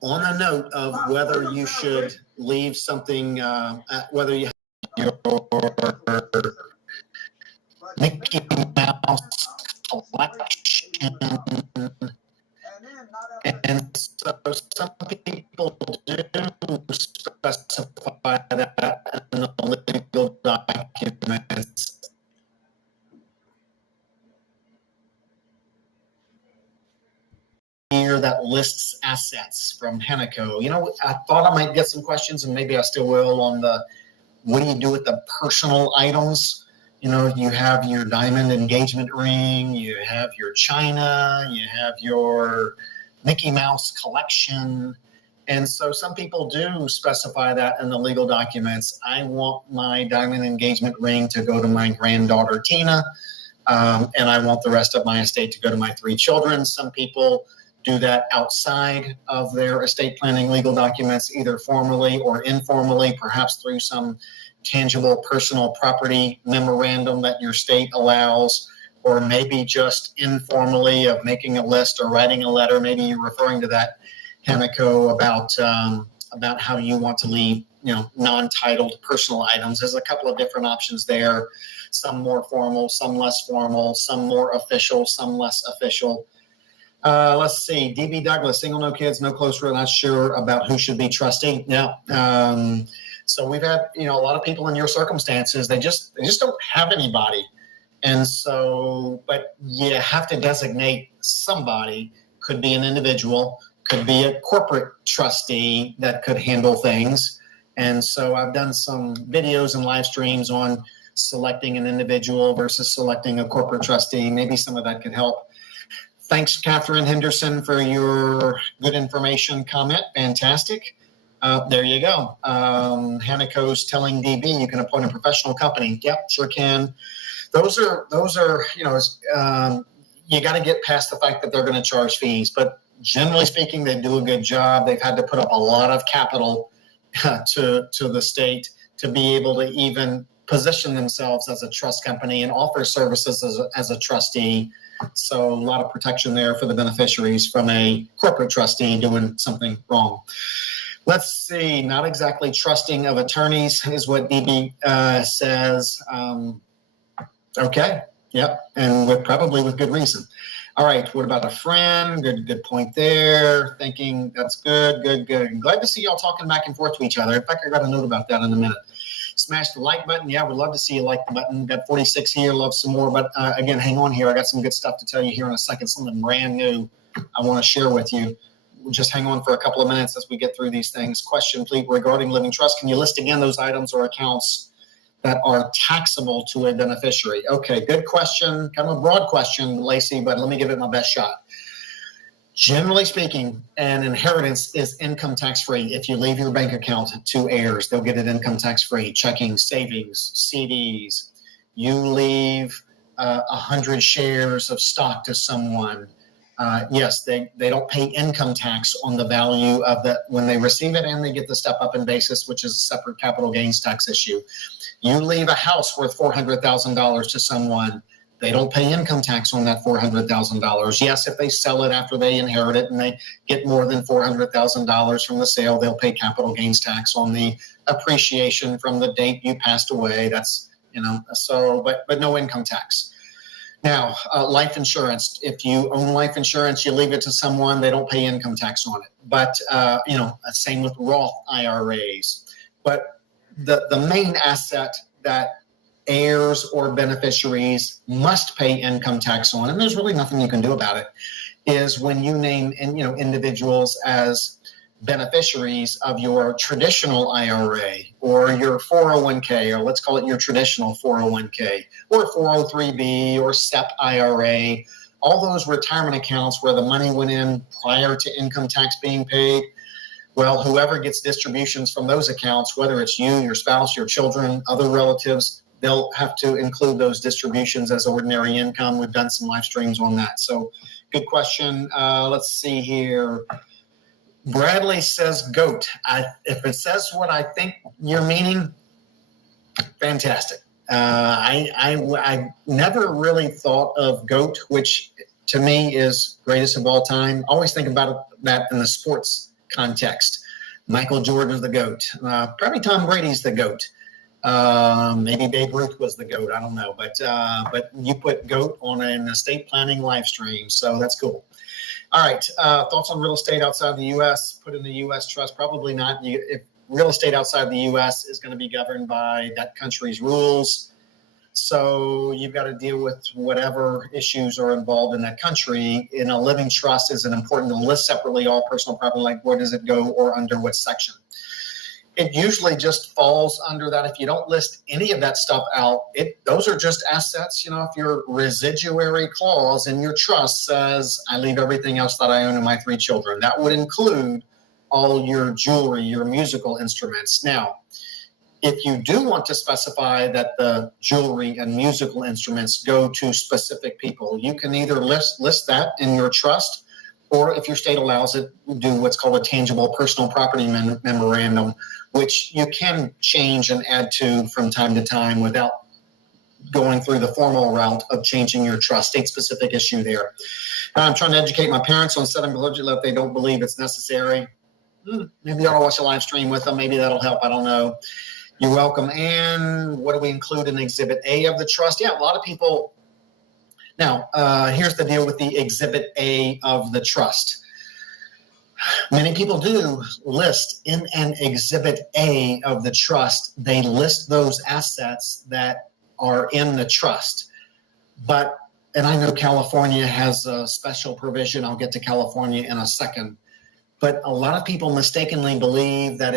On the note of whether you should leave something, whether you have your Mickey Mouse collection, and so some people do specify that in the legal documents. Here that lists assets from Hennico. You know, I thought I might get some questions, and maybe I still will, on the what do you do with the personal items? You know, you have your diamond engagement ring, you have your china, you have your Mickey Mouse collection. And so some people do specify that in the legal documents. I want my diamond engagement ring to go to my granddaughter, Tina, and I want the rest of my estate to go to my 3 children. Some people do that outside of their estate planning legal documents, either formally or informally, perhaps through some tangible personal property memorandum that your state allows, or maybe just informally of making a list or writing a letter. Maybe you're referring to that, Hennico, about how you want to leave, you know, non-titled personal items. There's a couple of different options there, some more formal, some less formal, some more official, some less official. Let's see. DB Douglas, single, no kids, no close, we're not sure about who should be trustee. Now, so we've had, you know, a lot of people in your circumstances, they just don't have anybody. And so, but you have to designate somebody. Could be an individual, could be a corporate trustee that could handle things. And so I've done some videos and live streams on selecting an individual versus selecting a corporate trustee. Maybe some of that could help. Thanks, Catherine Henderson, for your good information comment. Fantastic. There you go. Hennico's telling DB you can appoint a professional company. Yep, sure can. Those are you know, you got to get past the fact that they're going to charge fees. But generally speaking, they do a good job. They've had to put up a lot of capital to the state to be able to even position themselves as a trust company and offer services as a trustee. So a lot of protection there for the beneficiaries from a corporate trustee doing something wrong. Let's see, not exactly trusting of attorneys is what DB says. Okay, yep, and probably with good reason. All right, what about a friend? Good point there. Thinking that's good. Glad to see y'all talking back and forth to each other. In fact, I got a note about that in a minute. Smash the like button. Yeah, we'd love to see you like the button. Got 46 here. Love some more. But again, hang on here. I got some good stuff to tell you here in a second. Something brand new I want to share with you. Just hang on for a couple of minutes as we get through these things. Question, please, regarding living trust. Can you list again those items or accounts that are taxable to a beneficiary? Okay, good question. Kind of a broad question, Lacey, but let me give it my best shot. Generally speaking, an inheritance is income tax-free. If you leave your bank account to heirs, they'll get it income tax-free. Checking, savings, CDs. You leave 100 shares of stock to someone. Yes, they don't pay income tax on the value of that when they receive it, and they get the step-up in basis, which is a separate capital gains tax issue. You leave a house worth $400,000 to someone. They don't pay income tax on that $400,000. Yes, if they sell it after they inherit it and they get more than $400,000 from the sale, they'll pay capital gains tax on the appreciation from the date you passed away. That's, you know, so, but no income tax. Now, life insurance, if you own life insurance, you leave it to someone, they don't pay income tax on it. But, you know, same with Roth IRAs. But the main asset that heirs or beneficiaries must pay income tax on, and there's really nothing you can do about it, is when you name individuals as beneficiaries of your traditional IRA or your 401k, or let's call it your traditional 401k, or 403b or SEP IRA, all those retirement accounts where the money went in prior to income tax being paid. Well, whoever gets distributions from those accounts, whether it's you, your spouse, your children, other relatives, they'll have to include those distributions as ordinary income. We've done some live streams on that. So good question. Let's see here. Bradley says goat. If it says what I think you're meaning, fantastic. I never really thought of GOAT, which to me is greatest of all time. Always think about that in the sports context. Michael Jordan's the GOAT. Probably Tom Brady's the GOAT. Maybe Babe Ruth was the GOAT. I don't know. But you put GOAT on an estate planning live stream. So that's cool. All right. Thoughts on real estate outside the U.S.? Put in the U.S. trust? Probably not. If real estate outside the U.S. is going to be governed by that country's rules. So you've got to deal with whatever issues are involved in that country. In a living trust, is it important to list separately all personal property? Like where does it go or under what section? It usually just falls under that. If you don't list any of that stuff out, those are just assets. If your residuary clause in your trust says, I leave everything else that I own to my 3 children, that would include all your jewelry, your musical instruments. Now, if you do want to specify that the jewelry and musical instruments go to specific people, you can either list that in your trust, or if your state allows it, do what's called a tangible personal property memorandum, which you can change and add to from time to time without going through the formal route of changing your trust. State-specific issue there. I'm trying to educate my parents on setting religion if they don't believe it's necessary. Maybe I'll watch a live stream with them. Maybe that'll help. I don't know. You're welcome. And what do we include in Exhibit A of the trust? Yeah, a lot of people. Now, here's the deal with the Exhibit A of the trust. Many people do list in an Exhibit A of the trust. They list those assets that are in the trust. And I know California has a special provision. I'll get to California in a second. But a lot of people mistakenly believe that